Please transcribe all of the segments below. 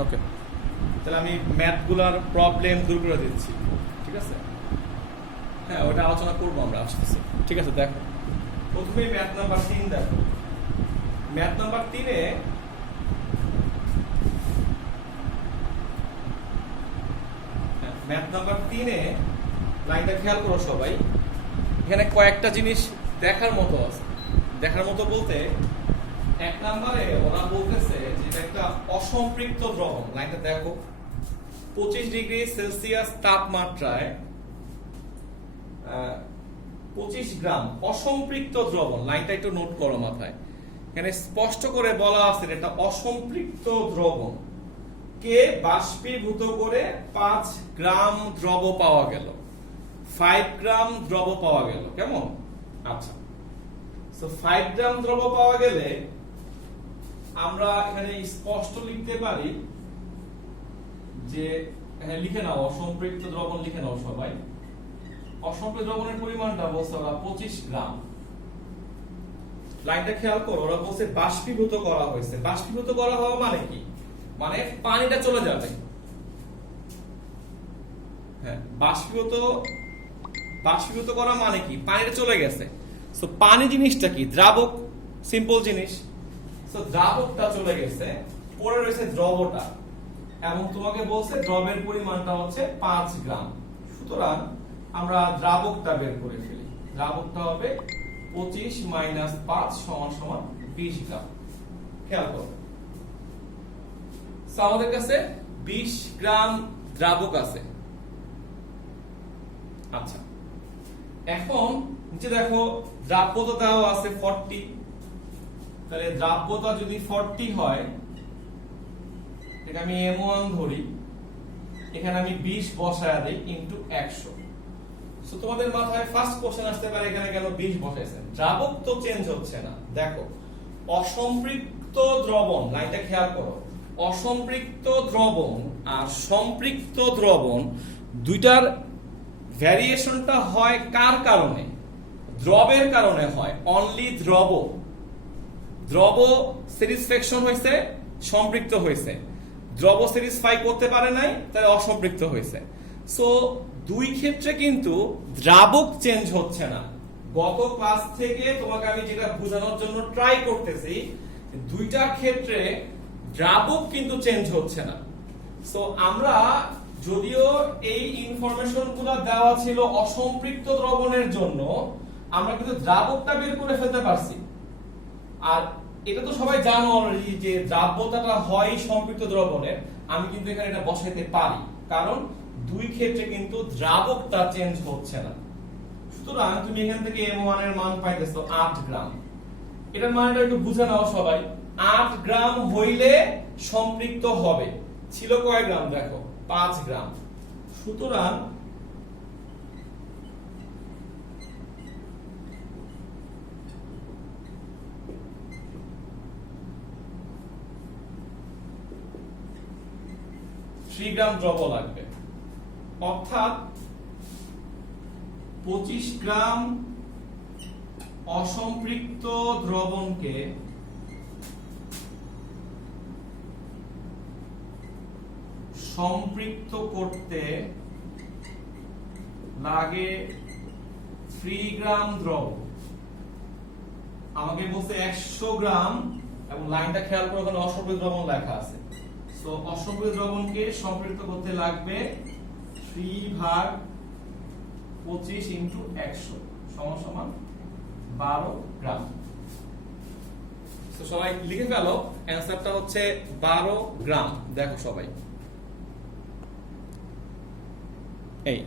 ওকে, তাহলে আমি ম্যাথগুলোর প্রবলেম দূর করে দিচ্ছি, ঠিক আছে? হ্যাঁ, ওটা আলোচনা করবো আমরা আসতেছি, ঠিক আছে? দেখো প্রথমেই ম্যাথ নাম্বার 3 দেখো। ম্যাথ নাম্বার 3-এ লাইনটা খেয়াল করো সবাই। এখানে কয়েকটা জিনিস দেখার মতো আছে। দেখার মতো বলতে, 1 নম্বরে ওরা বলতেছে যে এটা একটা অসম্পৃক্ত দ্রবণ। লাইনটা দেখো, 25 ডিগ্রি সেলসিয়াস তাপমাত্রায় 25 গ্রাম অসম্পৃক্ত দ্রবণ। লাইনটা একটু নোট করো মাথায়। এখানে স্পষ্ট করে বলা আছে এটা অসম্পৃক্ত দ্রবণ কে বাষ্পীভূত করে 5 গ্রাম দ্রব পাওয়া গেল, 5 গ্রাম দ্রব পাওয়া গেল। কেমন? আচ্ছা, সো 5 গ্রাম দ্রব পাওয়া গেলে আমরা এখানে স্পষ্ট লিখতে পারি যে, হ্যাঁ লিখে নাও, অসম্পৃক্ত দ্রবণ লিখে নাও সবাই। অসম্পৃক্ত দ্রবণের পরিমাণটা বলছে ওরা 25 গ্রাম। লাইনটা খেয়াল করো, ওরা বলছে বাষ্পীভূত করা হয়েছে। বাষ্পীভূত করা হওয়া মানে কি? মানে পানিটা চলে যাবে। হ্যাঁ, বাষ্পীভূত করা মানে কি? পানিটা চলে গেছে। সো পানি জিনিসটা কি? দ্রাবক, সিম্পল জিনিস। সো দ্রাবকটা চলে গেছে, পড়ে রয়েছে দ্রবটা, এবং তোমাকে বলছে দ্রবের পরিমাণটা হচ্ছে 5 গ্রাম। সুতরাং আমরা দ্রাবকটা বের করে ফেলি। দ্রাবকটা হবে 25 মাইনাস 5 সমান সমান 20 গ্রাম। খেয়াল করো, আমাদের কাছে 20 গ্রাম দ্রাবক আছে। আচ্ছা, এখন নিচে দেখো দ্রাব্যতাও আছে 40। তাহলে দ্রাব্যতা যদি 40 হয়, এটা আমি M1 ধরি, এখানে আমি 20 বসায় দেই ইনটু 100। সো তোমাদের মাথায় ফার্স্ট কোশ্চেন আসতে পারে এখানে কেন 20 বসাইছেন? দ্রাবক তো চেঞ্জ হচ্ছে না। দেখো, অসম্পৃক্ত দ্রবণ, লাইনটা খেয়াল করো, অসম্পৃক্ত দ্রবণ আর সম্পৃক্ত দ্রবণ দুইটার ভ্যারিয়েশনটা হয় কার কারণে? দ্রবের কারণে হয়। অনলি দ্রব স্যাটিসফ্যাকশন হয়েছে, সম্পৃক্ত হয়েছে। দ্রব স্যাটিসফাই করতে পারে নাই, তাই অসম্পৃক্ত হয়েছে। সো দুই ক্ষেত্রে কিন্তু দ্রাবক চেঞ্জ হচ্ছে না। গত ক্লাস থেকে তোমাকে আমি যেটা বোঝানোর জন্য ট্রাই করতেছি, দুইটা ক্ষেত্রে দ্রাবক কিন্তু চেঞ্জ হচ্ছে না। সো আমরা যদিও এই ইনফরমেশন গুলো দেওয়া ছিল অসম্পৃক্ত দ্রবণের জন্য, আমরা কিন্তু দ্রাবকটা বের করে ফেলতে পারছি। আর এটা তো সবাই জানো অলরেডি যে দ্রাব্যতাটা হয় সম্পৃক্ত দ্রবণের। আমি কিন্তু এখানে এটা বসাইতে পারি, কারণ দুই ক্ষেত্রে কিন্তু দ্রাবকটা চেঞ্জ হচ্ছে না। সুতরাং তুমি এখান থেকে M1 এর মান পাইতেছো 8 গ্রাম। এটার মানটা একটু বুঝে নাও সবাই। 8 গ্রাম হইলে সম্পৃক্ত হবে। ছিল কয় গ্রাম? দেখো 5 গ্রাম। সুতরাং গ্রাম দ্রব লাগবে। অর্থাৎ 25 গ্রাম অসম্পৃক্ত দ্রবণকে সম্পৃক্ত করতে লাগে 3 গ্রাম দ্রব। আমাকে বলছে 100 গ্রাম, এবং লাইনটা খেয়াল করে ওখানে অসম্পৃক্ত দ্রবণ লেখা আছে। সো অসম্পৃক্ত দ্রবণকে সম্পৃক্ত করতে লাগবে 3 ভাগ 25 ইনটু 100 সমান সমান 12 গ্রাম। তো সবাই লিখে ফেলো, অ্যানসারটা হচ্ছে 12 গ্রাম। দেখো সবাই, এই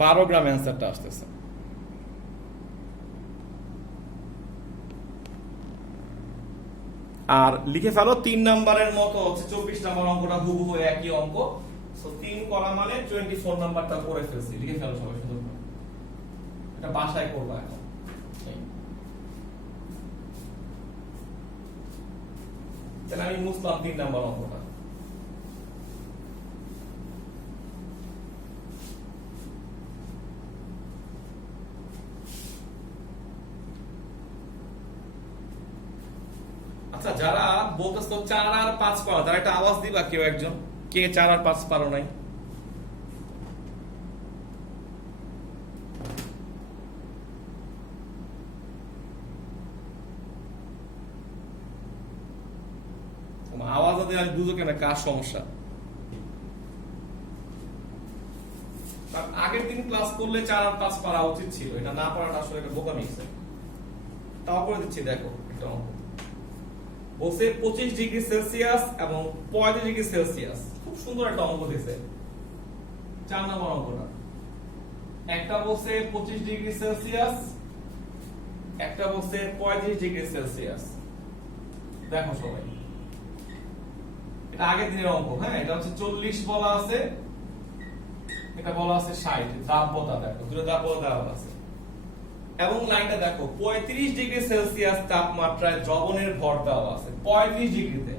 12 গ্রাম অ্যানসারটা আসতেছে। আর লিখে ফেলো 3 নাম্বারের মতো হচ্ছে 24 নাম্বার অঙ্কটা হুবহু একই অঙ্ক। সো 3 করা মানে 24 নাম্বারটা করে ফেলছি। লিখে ফেলো সবাই, সুন্দর করে। এটা বাসায় করবা এখন। তাহলে আমি মুছলাম 3 নাম্বার অঙ্কটা। আচ্ছা, যারা বলতেছো 4 আর 5 পারো, তার একটা আওয়াজ দিবা কেউ একজন, কে 4 আর 5 পারো নাই? আওয়াজ দিলে আমি বুঝো কেন কার সমস্যা। আগের দিন ক্লাস করলে 4 আর 5 পারা উচিত ছিল, এটা না পারাটা আসলে একটা বোকামি। তাও করে দিচ্ছি, দেখো একটা অঙ্ক বলছে 25 ডিগ্রি সেলসিয়াস এবং 35 ডিগ্রি সেলসিয়াস। খুব সুন্দর একটা অঙ্ক দিয়েছে, 4 নম্বর অঙ্কটা। একটা বলছে 25 ডিগ্রি সেলসিয়াস, একটা বলছে 35 ডিগ্রি সেলসিয়াস। দেখো সবাই, এটা আগের দিনের অঙ্ক। হ্যাঁ, এটা হচ্ছে 40 বলা আছে, এটা বলা আছে 60। দ্রাব্যতা দেখো, দুটো দ্রাব্যতা দেওয়া আছে। এবং লাইনটা দেখো 35 ডিগ্রি সেলসিয়াস তাপমাত্রায় দ্রবণের ভর দেওয়া আছে 35 ডিগ্রিতে।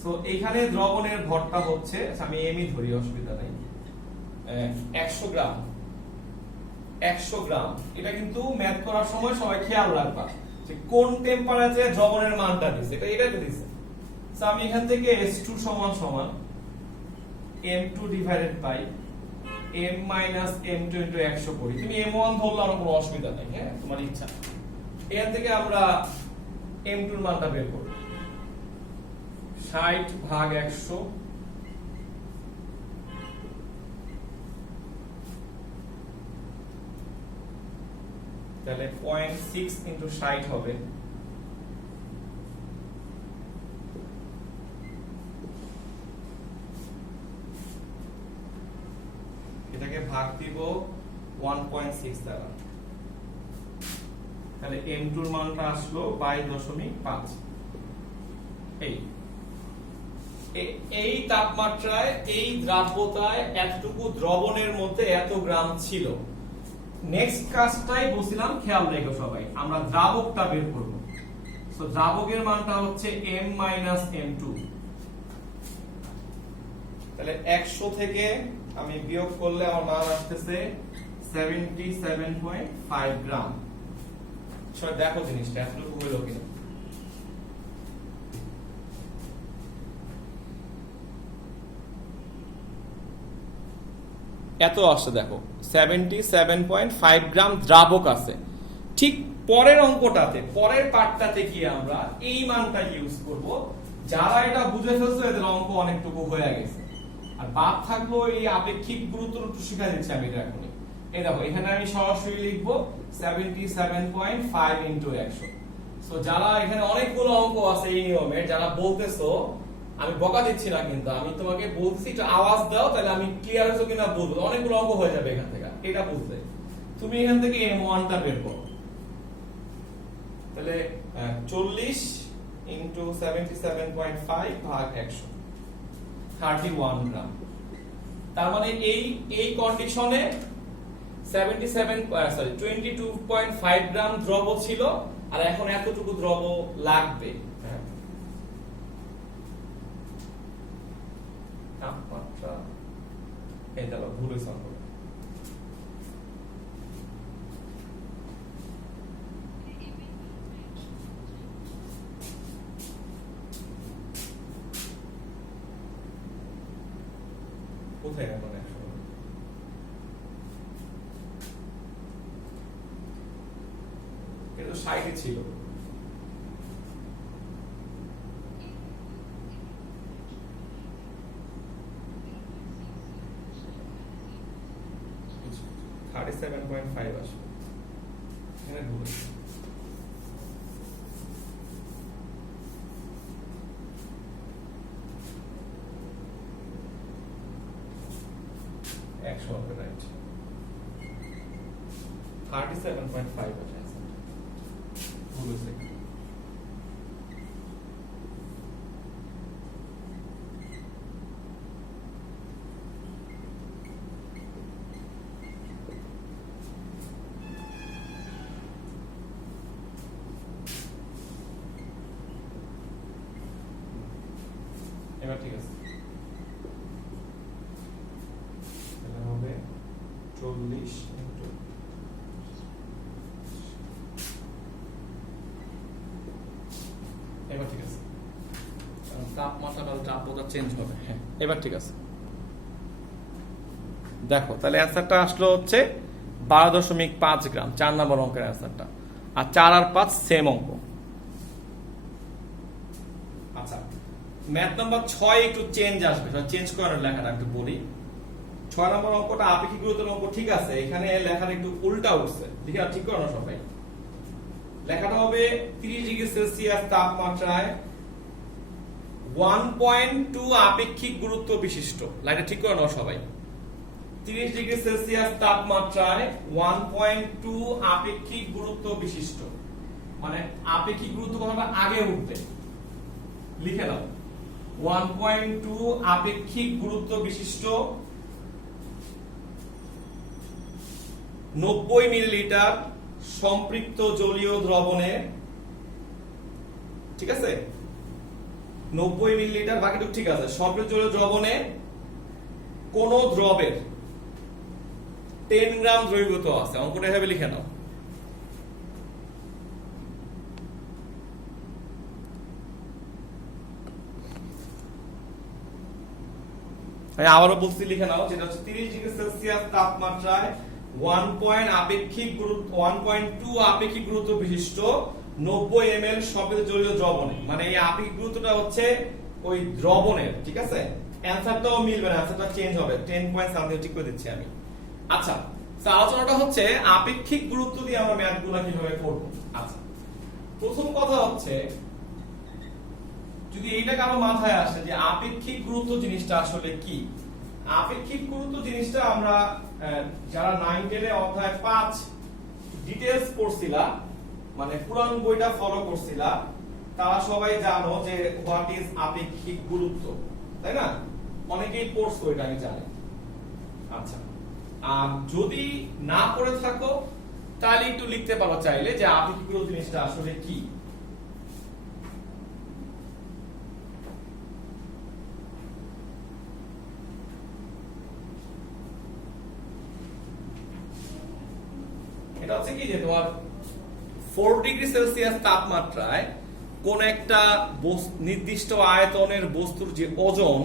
সো এখানে দ্রবণের ভরটা হচ্ছে, আমি এমই ধরি, অসুবিধা নাই, 100 গ্রাম। 100 গ্রাম। এটা কিন্তু ম্যাথ করার সময় সবাই খেয়াল রাখবা যে কোন টেম্পারেচারে দ্রবণের মানটা দিছে, এটা তো দিছে। সো আমি এখান থেকে S2 সমান সমান M2 divided by m minus m2 into 100 করি। তুমি m1 ধরলে আমার কোনো অসুবিধা নেই, হ্যাঁ, তোমার ইচ্ছা। এখান থেকে আমরা m2 এর মানটা বের করব, 60 ভাগ 100, তাহলে 0.6 ইনটু 60 হবে। এটাকে ভাগ দিব 1.6 দ্বারা, তাহলে m2 এর মানটা আসলো 22.5। এই তাপমাত্রায়, এই দ্রাব্যতায় এতটুকু দ্রবণের মধ্যে এত গ্রাম ছিল। নেক্সট কাজটাই বলছিলাম, খেয়াল রেখো সবাই, আমরা দ্রাবকটা বের করব। সো দ্রাবকের মানটা হচ্ছে m মাইনাস m2। তাহলে 100 থেকে আমি বিয়োগ করলে আমার মান আসতেছে 77.5 গ্রাম। সবাই দেখো জিনিসটা এতটুকু হলো কিনা। এত আসছে, দেখো 77.5 গ্রাম দ্রাবক আছে। ঠিক পরের অঙ্কটাতে, পরের পার্টটাতে কি আমরা এই মানটা ইউজ করব। যারা এটা বুঝে ফেলছো এদের অঙ্ক অনেকটুকু হয়ে গেছে। আর বাদ থাকলো এই আপেক্ষিক গুরুত্ব একটু শিখা দিচ্ছি আমি এটা এখনই। এই দেখো, এখানে আমি সরাসরি লিখবো 77.5 ইনটু 100। সো যারা এখানে অনেকগুলো অঙ্ক আছে এই নিয়মের, যারা বলতেছো, আমি বকা দিচ্ছি না, কিন্তু আমি তোমাকে বলছি একটু আওয়াজ দাও, তাহলে আমি ক্লিয়ার হয়েছে কিনা বলবো। অনেকগুলো অঙ্ক হয়ে যাবে এখান থেকে, এটা বুঝলে। তুমি এখান থেকে m1 টা বের করো, তাহলে 40 ইনটু 77.5 ভাগ 100, 31 গ্রাম। তার মানে এই কন্ডিশনে 22.5 গ্রাম দ্রব ছিল, আর এখন এতটুকু দ্রব লাগবে। তাপমাত্রা, এই দেখো ভুল হয়েছে অঙ্ক। কোথায় এখন 100? এটা তো 60 ছিল। আচ্ছা, 37.5 আসবে। এখানে ভুল হয়েছে। রাইট, 37.5 আছে। ভুল হয়েছে। এবার ঠিক আছে, তাহলে হবে 40 ইনটু, এবার ঠিক আছে। তাপমাত্রা বা দ্রাব্যতা চেঞ্জ হবে। হ্যাঁ, এবার ঠিক আছে। দেখো তাহলে অ্যান্সারটা আসলো হচ্ছে 12.5 গ্রাম, 4 নম্বর অঙ্কের অ্যান্সারটা। আর 4 আর 5 সেম অঙ্ক। আচ্ছা, ম্যাথ নাম্বার 6 একটু চেঞ্জ আসবে, চেঞ্জ করার লেখাটা একটু বলি। 6 নম্বর অঙ্কটা আপেক্ষিক গুরুত্বের অঙ্ক, ঠিক আছে। এখানে লেখাটা একটু উল্টা উঠছে, লিখে ঠিক করো না সবাই। লেখাটা হবে 30 ডিগ্রি সেলসিয়াস তাপমাত্রায় 1.2 আপেক্ষিক গুরুত্ব বিশিষ্ট, লাইনটা ঠিক করে নাও সবাই। 30 ডিগ্রি সেলসিয়াস তাপমাত্রায় 1.2 আপেক্ষিক গুরুত্ব বিশিষ্ট, মানে আপেক্ষিক গুরুত্ব কথাটা আগে উঠবে, লিখে নাও। 1.2 আপেক্ষিক গুরুত্ব বিশিষ্ট 90 মিলিলিটার সম্পৃক্ত জলীয় দ্রবণে, ঠিক আছে, 90 মিলিলিটার, বাকিটুকু ঠিক আছে। সম্পৃক্ত জলীয় দ্রবণে কোন দ্রবের 10 গ্রাম দ্রবীভূত আছে, অঙ্কটা এভাবে লিখে নাও। আবারও বলছি, লিখে নাও, যেটা হচ্ছে 30 ডিগ্রি সেলসিয়াস তাপমাত্রায় 1.2 আপেক্ষিক গুরুত্ব বিশিষ্ট 90 ml সম্পৃক্ত জলীয় দ্রবণে, মানে এই আপেক্ষিক গুরুত্বটা হচ্ছে ওই দ্রবণের, ঠিক আছে। অ্যানসারটাও মিলবে না, অ্যানসারটা চেঞ্জ হবে, 10 পয়েন্ট সামথিং ঠিক করে দিচ্ছি আমি। আচ্ছা, আলোচনাটা হচ্ছে আপেক্ষিক গুরুত্ব দিয়ে আমরা ম্যাথগুলো কিভাবে করব। আচ্ছা, প্রথম কথা হচ্ছে, যদি এইটা কারো মাথায় আসে যে আপেক্ষিক গুরুত্ব জিনিসটা আসলে কি, আপেক্ষিক গুরুত্ব জিনিসটা আমরা যারা 9-10 এ অধ্যায় 5 ডিটেইলস পড়ছিলা, মানে পুরান বইটা ফলো করছিলা, তারা সবাই জানো যে হোয়াট ইজ আপেক্ষিক গুরুত্ব, তাই না? অনেকেই পড়ছো, এটা আমি জানি। আচ্ছা, আর যদি না পড়ে থাকো তাহলে একটু লিখতে পারো চাইলে যে আপেক্ষিক গুরুত্ব জিনিসটা আসলে কি। এটা হচ্ছে কি, যে তোমার 4 ডিগ্রি সেলসিয়াস তাপমাত্রায় কোন একটা নির্দিষ্ট আয়তনের বস্তুর যে ওজন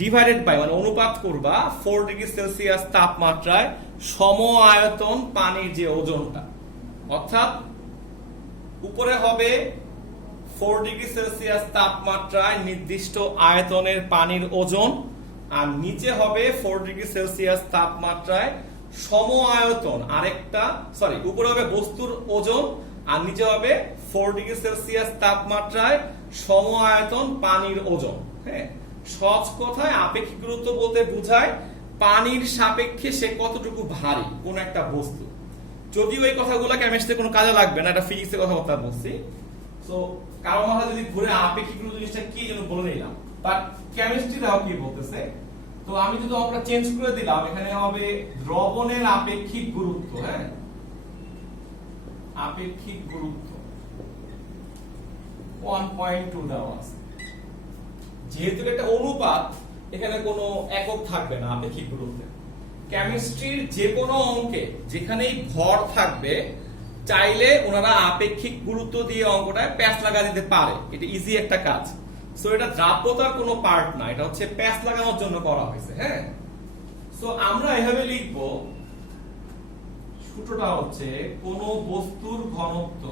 ডিভাইডেড বাই, মানে অনুপাত করবা 4 ডিগ্রি সেলসিয়াস তাপমাত্রায় সম আয়তন পানির যে ওজনটা, অর্থাৎ উপরে হবে 4 ডিগ্রি সেলসিয়াস তাপমাত্রায় নির্দিষ্ট আয়তনের পানির ওজন, আর নিচে হবে 4 ডিগ্রি সেলসিয়াস তাপমাত্রায় সম আয়তন আরেকটা, সরি, উপরে হবে বস্তুর ওজন আর নিচে হবে 4 ডিগ্রি সেলসিয়াস তাপমাত্রায় সম আয়তন পানির ওজন। হ্যাঁ, সহজ কথায় আপেক্ষিক গুরুত্ব বলতে বোঝায় পানির সাপেক্ষে সে কতটুকু ভারী কোন একটা বস্তু। যদিও এই কথাগুলো কেমিস্ট্রিতে কোনো কাজে লাগবে না, এটা ফিজিক্সের কথাবার্তা বলছি। সো কারো মাথা যদি ঘুরে আপেক্ষিক গুরুত্ব জিনিসটা কি যেন বলে নিলাম, বাট কেমিস্ট্রি দাও কি বলতেছে। তো আমি যদি আমরা চেঞ্জ করে দিলাম, এখানে হবে দ্রবণের আপেক্ষিক গুরুত্ব। হ্যাঁ, আপেক্ষিক গুরুত্ব 1.2 দেওয়া আছে। যেহেতু এটা অনুপাত, এখানে কোনো একক থাকবে না আপেক্ষিক গুরুত্বে। কেমিস্ট্রির যে কোনো অঙ্কে যেখানেই ভর থাকবে, চাইলে ওনারা আপেক্ষিক গুরুত্ব দিয়ে অঙ্কটায় প্যাচ লাগা দিতে পারে, এটা ইজি একটা কাজ। সো এটা দ্রাব্যতার কোনো পার্ট না, এটা হচ্ছে প্যাচ লাগানোর জন্য করা হয়েছে। হ্যাঁ, সো আমরা এভাবে লিখবো, সূত্রটা হচ্ছে কোন বস্তুর ঘনত্ব,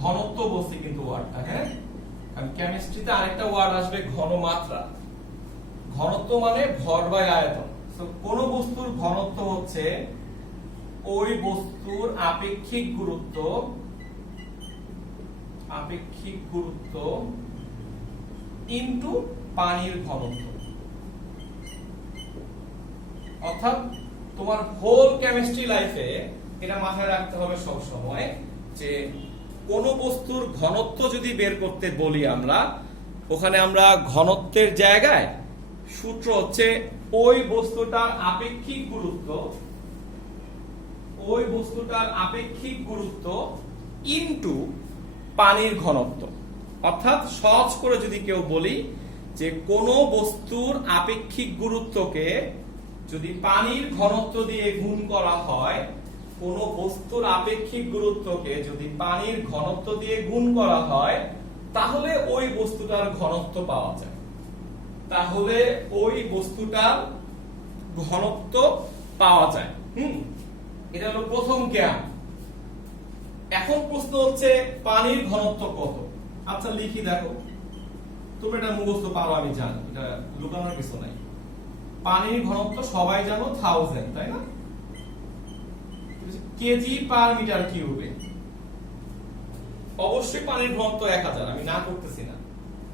ঘনত্ব বলছি কিন্তু ওয়ার্ডটা, হ্যাঁ, কারণ কেমিস্ট্রিতে আরেকটা ওয়ার্ড আসবে ঘনমাত্রা। ঘনত্ব মানে ভর বাই আয়তন। সো কোন বস্তুর ঘনত্ব হচ্ছে ওই বস্তুর আপেক্ষিক গুরুত্ব, আপেক্ষিক গুরুত্ব ইনটু পানির ঘনত্ব। অর্থাৎ তোমার হোল কেমিস্ট্রি লাইফে এটা মাথায় রাখতে হবে সব সময়, যে কোন বস্তুর ঘনত্ব যদি বের করতে বলি আমরা, ওখানে আমরা ঘনত্বের জায়গায় সূত্র হচ্ছে ওই বস্তুটার আপেক্ষিক গুরুত্ব, ওই বস্তুটার আপেক্ষিক গুরুত্ব ইনটু পানির ঘনত্ব। অর্থাৎ সহজ করে যদি কেউ বলি যে কোন বস্তুর আপেক্ষিক গুরুত্বকে যদি পানির ঘনত্ব দিয়ে গুণ করা হয়, কোন বস্তুর আপেক্ষিক গুরুত্বকে যদি পানির ঘনত্ব দিয়ে গুণ করা হয়, তাহলে ওই বস্তুটার ঘনত্ব পাওয়া যায়, তাহলে ওই বস্তুটার ঘনত্ব পাওয়া যায়। এটা হলো প্রথম জ্ঞান। এখন প্রশ্ন হচ্ছে পানির ঘনত্ব কত। আচ্ছা লিখি, দেখো তোমরা এটা মুখস্থ পারো, আমি জানি, এটা লুকানোর কিছু নাই। পানির ঘনত্ব সবাই জানো 1000, তাই না? কেজি পার মিটার কিউবে। অবশ্যই পানির ঘনত্ব 1000, আমি না করতেছি না।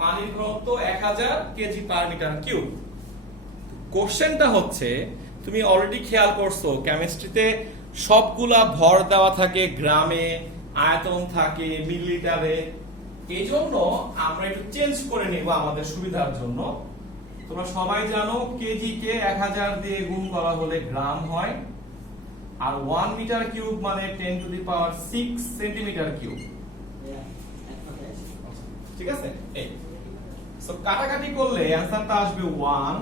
পানির ঘনত্ব 1000 কেজি পার মিটার কিউব। কোশ্চেনটা হচ্ছে, তুমি অলরেডি খেয়াল করছো কেমিস্ট্রিতে সবগুলা ভর দেওয়া থাকে গ্রামে, আয়তন থাকে মিলিলিটারে। এই জন্য আমরা একটু চেঞ্জ করে নিব আমাদের সুবিধার জন্য। তোমরা সবাই জানো কেজি কে 1000 দিয়ে গুণ করা হলে গ্রাম হয়, আর 1 মিটার কিউব মানে 10 to the power 6 centimetre cube. ঠিক আছে? এই সো কাটাকাটি করলে অ্যানসারটা আসবে 1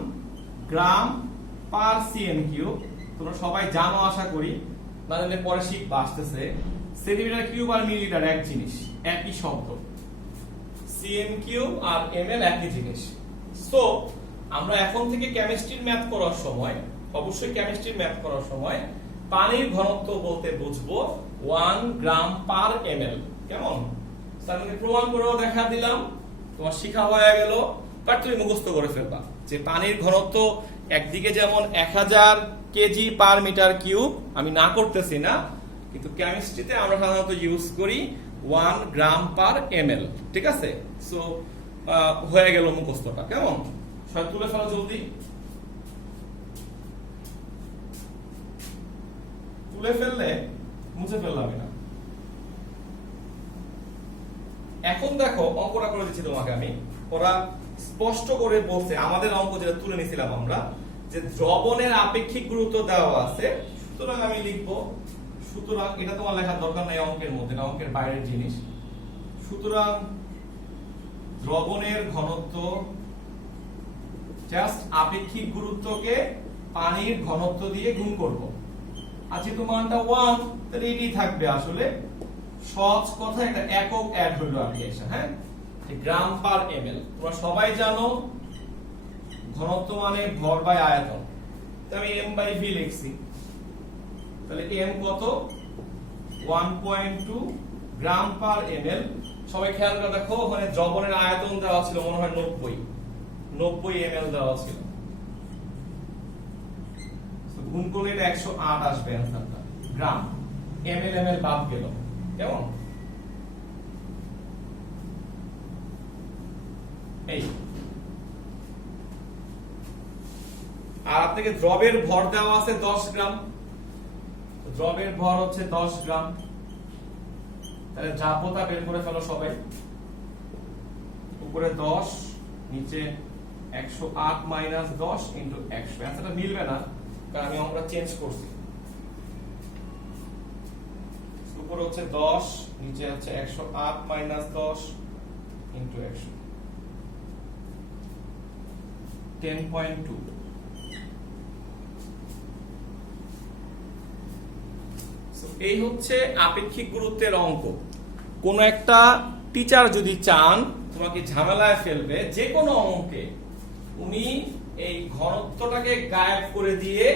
গ্রাম পার সিএম কিউব। তোমরা সবাই জানো আশা করি, না জানলে পরে শিখবা, আসতেছে। সেন্টিমিটার কিউব আর মিলিলিটার এক জিনিস, একই শব্দ। সিএম কিউব আর এমএল একই জিনিস। সো আমরা এখন থেকে কেমিস্ট্রির ম্যাথ করার সময়, অবশ্যই কেমিস্ট্রির ম্যাথ করার সময় পানির ঘনত্ব বলতে বুঝবো 1 গ্রাম পার এমএল। কেমন? আমি প্রমাণ করেও দেখা দিলাম, তোমার শিখা হয়ে গেল, বাট তুমি মুখস্থ করে ফেলবা যে পানির ঘনত্ব একদিকে যেমন 1000 কেজি পার মিটার কিউব, আমি না করতেছি না, কিন্তু কেমিস্ট্রিতে আমরা সাধারণত ইউজ করি 1 গ্রাম পার এমএল। ঠিক আছে? সো হয়ে গেল মুখস্থটা। কেমন? সবাই তুলে ফেলো জলদি, তুলে ফেললে মুছে ফেললাম না। এখন দেখো অঙ্কটা করে দিচ্ছি তোমাকে আমি। ওরা স্পষ্ট করে বলছে, আমাদের অঙ্ক যেটা তুলে নিয়েছিলাম আমরা, যে দ্রবণের আপেক্ষিক গুরুত্ব দেওয়া আছে। সুতরাং আমি লিখবো, সুতরাং এটা তোমার লেখার দরকার নাই অঙ্কের মধ্যে, এটা অঙ্কের বাইরের জিনিস। সুতরাং দ্রবণের ঘনত্ব জাস্ট আপেক্ষিক গুরুত্বকে পানির ঘনত্ব দিয়ে গুণ করব। আর যেহেতু মানটা 1, তাহলে এটাই থাকবে। আসলে সহজ কথা, একটা একক অ্যাড হলো আর কি এসে। হ্যাঁ, গ্রাম পার এমএল। তোমরা সবাই জানো ঘনত্ব মানে ভর বাই আয়তন, তো আমি এম বাই ভি লিখছি। তাহলে এম কত? 1.2 গ্রাম পার এমএল। সবাই খেয়াল করে দেখো, ওখানে দ্রবণের আয়তন দেওয়া ছিল মনে হয় 90 এমএল দেওয়া ছিল। গুণ করলে এটা 108 আসবে অ্যানসারটা। গ্রাম, এমএল এমএল বাদ গেল। কেমন? এই আর আপনাকে দ্রবের ভর দেওয়া আছে 10 গ্রাম, দ্রবের ভর হচ্ছে 10 গ্রাম। তাহলে দ্রাব্যতা বের করে ফেলো সবাই। উপরে 10, নিচে 108 মাইনাস 10 ইনটু 100। অ্যান্সারটা মিলবে না, কারণ আমি অঙ্কটা চেঞ্জ করছি। উপরে হচ্ছে 10, নিচে হচ্ছে 108 মাইনাস 10 ইনটু 100, 10.2। এই হচ্ছে আপেক্ষিক গুরুত্বের অঙ্ক। কোন একটা টিচার যদি চান তোমাকে ঝামেলায় ফেলবে যে কোনো অঙ্কে, উনি এই ঘনত্বটাকে গায়েব করে দিয়ে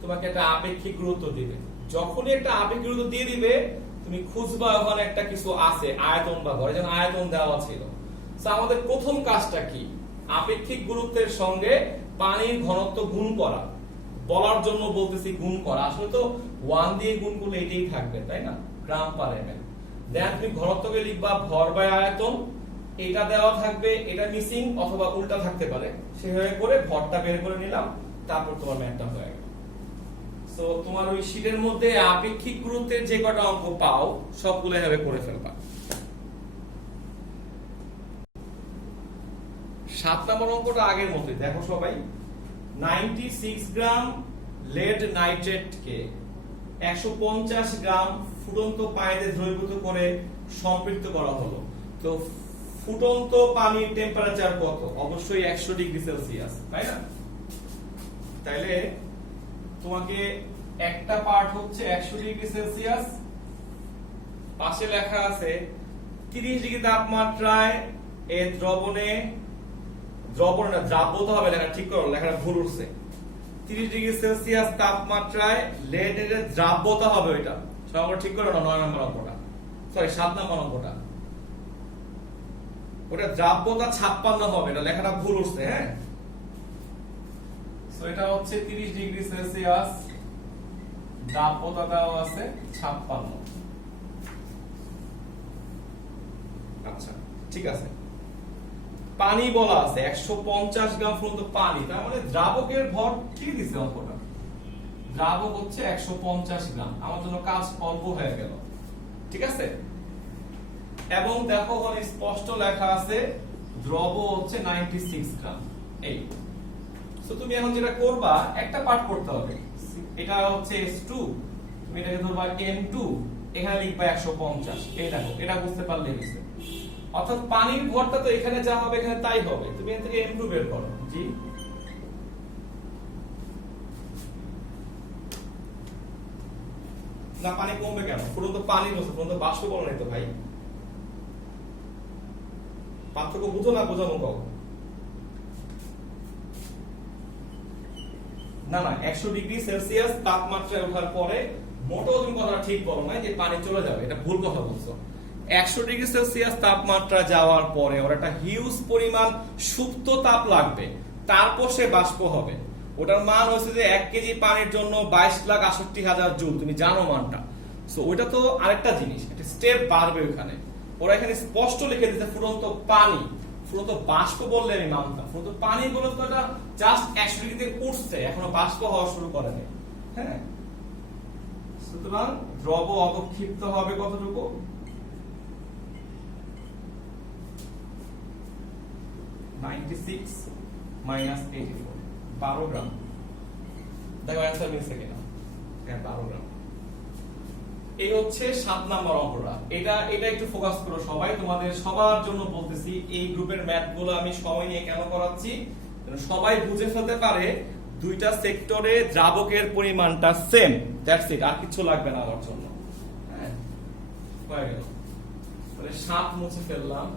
তোমাকে একটা আপেক্ষিক গুরুত্ব দিবে। যখনই একটা আপেক্ষিক গুরুত্ব দিয়ে দিবে, তুমি খুঁজবা ওখানে একটা কিছু আছে, আয়তন বা ভর। যেমন আয়তন দেওয়া ছিল। আমাদের প্রথম কাজটা কি? আপেক্ষিক গুরুত্বের সঙ্গে পানির ঘনত্ব গুণ করা। বলার জন্য বলতেছি গুণ করা, আসলে তো 1 দিয়ে গুণ করলে এটাই থাকবে, তাই না? গ্রাম পার এমএল। দেন তুমি ঘনত্বকে লিখবা ভর বাই আয়তন, এটা দেওয়া থাকবে, এটা মিসিং অথবা উল্টা থাকতে পারে। সেভাবে করে ভরটা বের করে নিলাম, তারপর তোমার ম্যাথটা হয়ে গেল। সো তোমার ওই শীটের মধ্যে আপেক্ষিক গুরুত্বের যে কটা অঙ্ক পাও সবগুলো এভাবে করে ফেলবা। 7 নম্বর অঙ্কটা আগের মতোই, দেখো সবাই। 96 গ্রাম লেড নাইট্রেটকে 150 গ্রাম ফুটন্ত পানিতে দ্রবীভূত করে সম্পৃক্ত করা হলো। তো ফুটন্ত পানির টেম্পারেচার কত? অবশ্যই 100 ডিগ্রি সেলসিয়াস, তাই না? তাইলে তোমাকে একটা পার্ট হচ্ছে 100 ডিগ্রি সেলসিয়াস, পাশে লেখা আছে 30 ডিগ্রি তাপমাত্রায় এই দ্রবণে না দ্রাব্যতা হবে, লেখা ঠিক করো, লেখাটা ভুল উঠছে। 30 ডিগ্রি সেলসিয়াস তাপমাত্রায় লেডের দ্রাব্যতা হবে, ওইটা সবাই ঠিক করো না। 9 নম্বর অঙ্কটা, সরি 7 নম্বর অঙ্কটা, ওটা দ্রাব্যতা 56 হবে, এটা লেখাটা ভুল উঠছে। হ্যাঁ, সো এটা হচ্ছে 30 ডিগ্রি সেলসিয়াস, দ্রাব্যতা দেওয়া আছে 56। আচ্ছা ঠিক আছে। পানি বলা আছে 150 গ্রাম পর্যন্ত পানি, তার মানে দ্রাবকের ভর কি দিছে অঙ্কটা, দ্রাবক হচ্ছে 150 গ্রাম, আমার জন্য কাজ অল্প হয়ে গেল। ঠিক আছে, এবং দেখো ওখানে স্পষ্ট লেখা আছে দ্রব হচ্ছে 96 গ্রাম। এই সো তুমি এখন যেটা করবা, একটা পার্ট করতে হবে, এটা হচ্ছে S2, তুমি এটাকে ধরবা N2, এখানে লিখবা 150। এই দেখো, এটা বুঝতে পারলে হইছে, অর্থাৎ পানির ভরটা তো এখানে যা হবে এখানে তাই হবে। তুমি এখান থেকে M2 বের করো। জি, না পানি কমবে কেন? পুরো তো পানি বলছে, পুরো তো বাষ্প বলো নাই তো ভাই, পার্থক্য বুঝো না, বোঝানো কও। না না, 100 ডিগ্রি সেলসিয়াস তাপমাত্রায় ওঠার পরে মোটেও তুমি কথাটা ঠিক বলো না যে পানি চলে যাবে, এটা ভুল কথা বলছো। 100 ডিগ্রি সেলসিয়াস তাপমাত্রা যাওয়ার পরে ওর একটা হিউজ পরিমাণ সুপ্ত তাপ লাগবে, তারপর সে বাষ্প হবে। ওটার মান হচ্ছে যে 1 কেজি পানির জন্য 22,68,000 জুল, তুমি জানো মানটা। সো ওইটা তো আরেকটা জিনিস, একটা স্টেপ বাড়বে ওখানে। ওরা এখানে স্পষ্ট লিখে দিতে ফুটন্ত পানি, ফুটন্ত বাষ্প বললে আমি মানতাম, ফুটন্ত পানি বলে তো এটা জাস্ট 100 ডিগ্রিতে উঠছে, এখনো বাষ্প হওয়া শুরু করেনি। হ্যাঁ, সুতরাং দ্রব অবক্ষিপ্ত হবে কতটুকু? 96 মাইনাস 84, 12 গ্রাম। দেখো অ্যান্সার মিলছে কিনা? হ্যাঁ, 12 গ্রাম। এই হচ্ছে 7 নাম্বার অঙ্কটা। এটা একটু ফোকাস করো সবাই, তোমাদের সবার জন্য বলতেছি। এই গ্রুপের ম্যাথ গুলো আমি সময় নিয়ে কেন করাচ্ছি, সবাই বুঝে ফেলতে পারে দুইটা সেক্টরে দ্রাবকের পরিমাণটা সেম, দ্যাটস ইট, আর কিছু লাগবে না আমার জন্য। হ্যাঁ, হয়ে গেল। তাহলে 7 মুছে ফেললাম,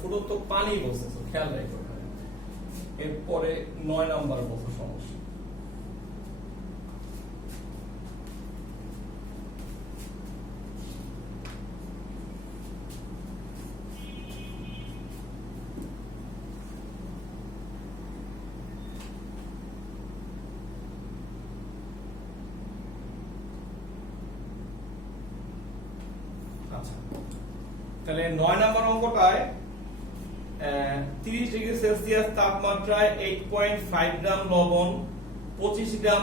ফুটন্ত পানি বলছে, খেয়াল রাখো। এরপরে 9 নাম্বার বলছে সমস্যা। আচ্ছা, তাহলে 9 নাম্বার অঙ্কটায় 30 ডিগ্রি সেলসিয়াস তাপমাত্রায় 8.5 গ্রাম লবণ, 25 গ্রাম